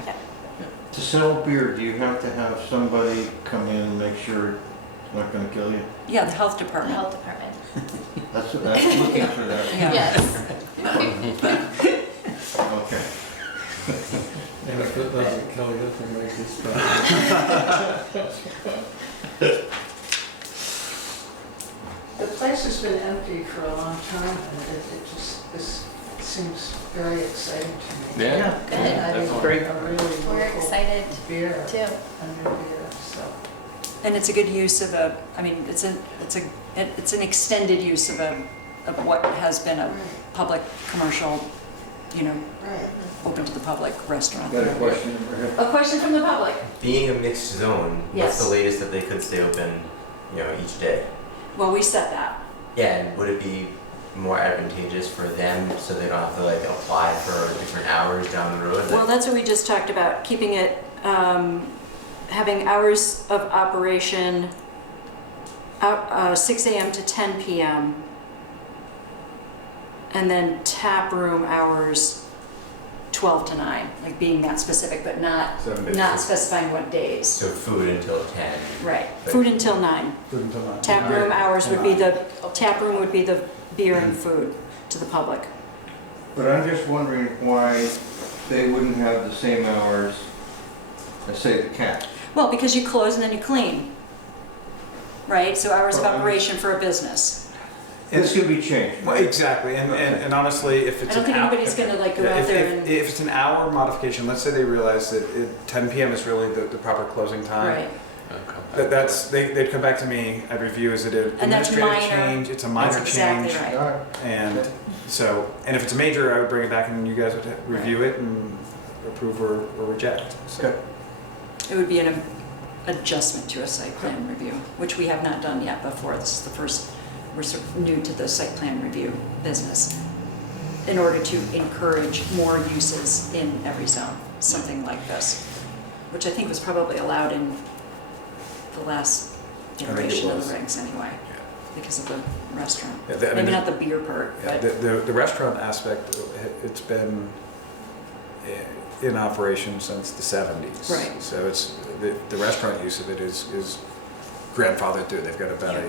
To sell beer, do you have to have somebody come in and make sure it's not gonna kill you? Yeah, the health The department. health department. That's looking for that. Yeah. Yes. Okay. And if it doesn't kill you, then make it stop. The place has been empty for a long time, and this seems very exciting to me. Yeah. Good. Adding Great. a really We're local excited beer, too. a new beer, so. And it's a good use of it's an extended use of what has been a public commercial you know, Right. open to the public restaurant. Got a question? A question from the public? Being a mixed zone, Yes. what's the latest that they could stay open, each day? Well, we set that. Yeah, and would it be more advantageous for them so they don't have to like apply for different hours down the road? Well, that's what we just talked about, keeping it, having hours of operation 6 a.m. to 10 p.m. and then tap room hours 12 to 9, like being that specific, but not 7 days. not specifying what days. So food until 10. Right, But- food until 9. Food until 9. Tap room hours would be the beer and food to the public. But I'm just wondering why they wouldn't have the same hours as, say, the cat. Well, because you close and then you clean, right? So hours of Well, operation for a business. This could be changed. Well, exactly, and honestly, if it's I don't think an hour, anybody's gonna like go yeah, out there and, if it's an hour modification, let's say they realize that 10 p.m. is really the proper closing time. right, They'd come back to me, I'd review, is it an And that's administrative minor. change? It's a minor that's exactly change. right. And so, and if it's a major, I would bring it back and you guys would review it and approve or reject. So, Okay. It would be an adjustment to a site plan review, which we have not done yet before. This is the first, we're sort of new to the site plan review business in order to encourage more uses in every zone, something like this, which I think was probably allowed in the last think it iteration of was. the regs anyway, because of the restaurant. Yeah, I mean, Maybe not the beer part, yeah, but the restaurant aspect, it's been in operation since the 70s. Right. So it's, the restaurant use of it is grandfathered through. They've got about a,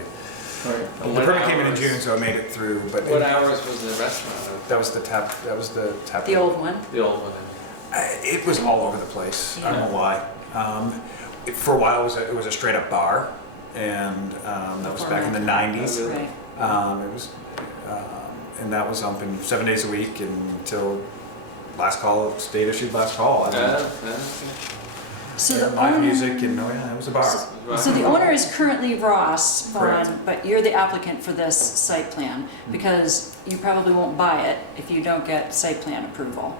Right. the What permit came in hours? June, so I made it through, but What hours was the restaurant open? that was the tap, the old one. The old one. It was all over the place. I don't know why. For a while, it was a straight up bar, and that was back in the 90s. Oh, really? Right. It was, and that was open 7 days a week until last call, state issued last call. So the Live owner, music and it was a bar. so the owner is currently Ross Correct. Vaughn, but you're the applicant for this site plan because you probably won't buy it if you don't get site plan approval.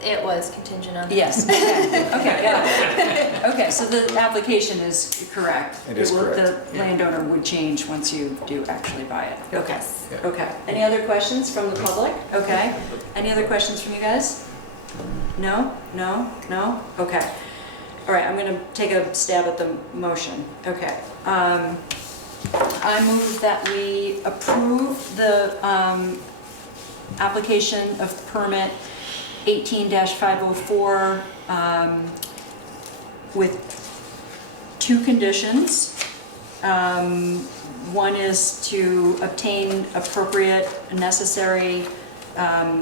It was contingent on. Yes, okay, got it. Okay, so the application is correct. It is correct. The landowner would change once you do actually buy it. Okay, Yes. Yeah. okay. Any other questions from the public? Okay. Any other questions from you guys? No? No? No? Okay. All right, I'm gonna take a stab at the motion. Okay. I move that we approve the application of permit 18-504 with two conditions. One is to obtain appropriate and necessary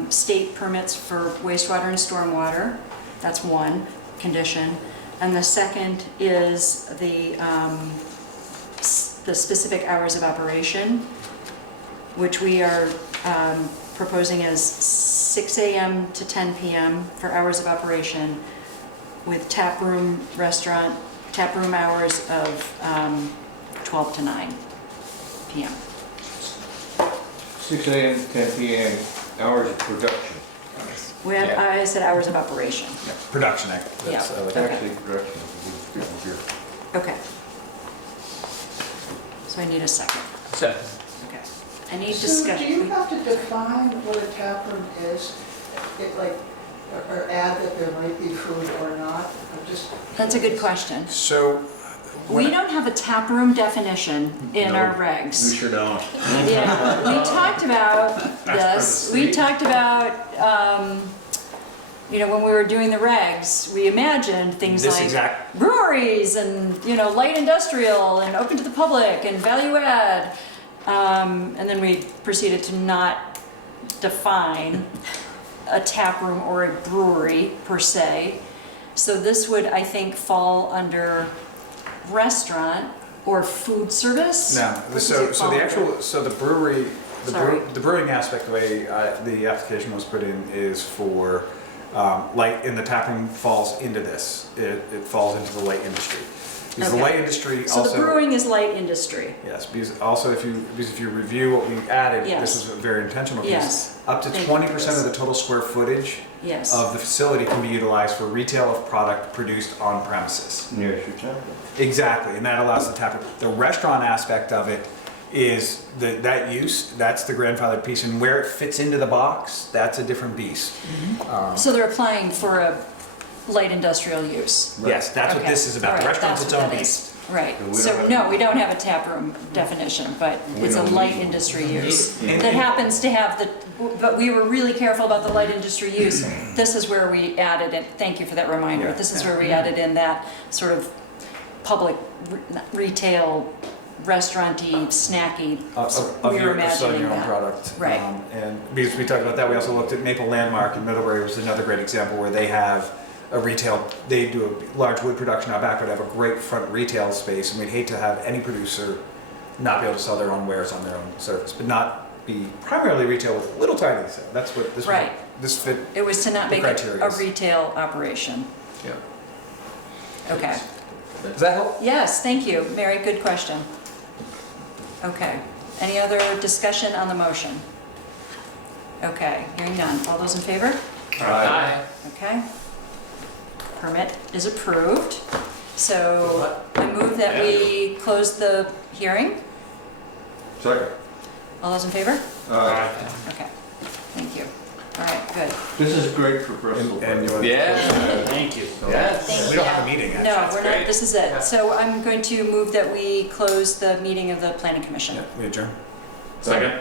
state permits for wastewater and stormwater. That's one condition. And the second is the specific hours of operation, which we are proposing as 6 a.m. to 10 p.m. for hours of operation with tap room hours of 12 to 9 p.m. 6 a.m. to 10 p.m. hours of production. I said hours of operation. Production act. That's, Yeah. like Okay. Actually, production is a good beer. Okay. So I need a second. Second. Okay. Any So discussion? do you have to define what a tap room is? Or add that there might be food or not? I'm just. That's a good question. So. We don't have a tap room definition in our regs. We sure don't. Yeah, we talked about this. We talked about, when we were doing the regs, we imagined things This like exact- breweries and, light industrial and open to the public and value add. And then we proceeded to not define a tap room or a brewery per se. So this would, I think, fall under restaurant or food service? No, What does so it so fall the under? actual so the brewery Sorry. the brewing aspect, the way the application was put in is for Light, and the taproom falls into this. It falls into the light industry. Because the Okay. light industry So also. the brewing is light industry. Yes, because also if you review what we added, Yes. this is a very intentional piece. Yes. Up to Thank you for 20% of this. the total square footage Yes. of the facility can be utilized for retail of product produced on premises. Near your tap. Exactly, and that allows the tap. The restaurant aspect of it is that use, that's the grandfathered piece, and where it fits into the box, that's a different beast. So they're applying for a light industrial use. Yes, that's what Okay. this is about. All The right, restaurant's that's its what own that beast. is. Right, And we so don't have- no, we don't have a taproom definition, but We it's a don't light need- industry use. And- That happens to have the, but we were really careful about the light industry use. This is where we added it, thank you for that reminder. Yeah. This is where we added in that sort of public retail, restaurant-y, snacky. Of We were your, of selling imagining your own that. product. Right. And because we talked about that, we also looked at Maple Landmark in Middlebury, was another great example where they have a retail, they do a large wood production out back, but have a great front retail space, and we'd hate to have any producer not be able to sell their own wares on their own service, but not be primarily retail with little tiny, so that's what this, Right. this fit. It was to not The make it a criteria. retail operation. Yeah. Okay. Does that help? Yes, thank you. Mary, good question. Okay. Any other discussion on the motion? Okay, hearing none. All those in favor? Aye. Okay. Permit is approved. So I move that we close the hearing. Second. All those in favor? Aye. Okay. Thank you. All right, good. This is great for Bristol. And you want Yeah. Thank you. Yes. Thank We don't you. have a meeting yet. No, That's we're not, great. this is Yeah. it. So I'm going to move that we close the meeting of the planning commission. Yeah, we adjourn. Second.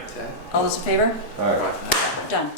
All those in favor? Aye. Done.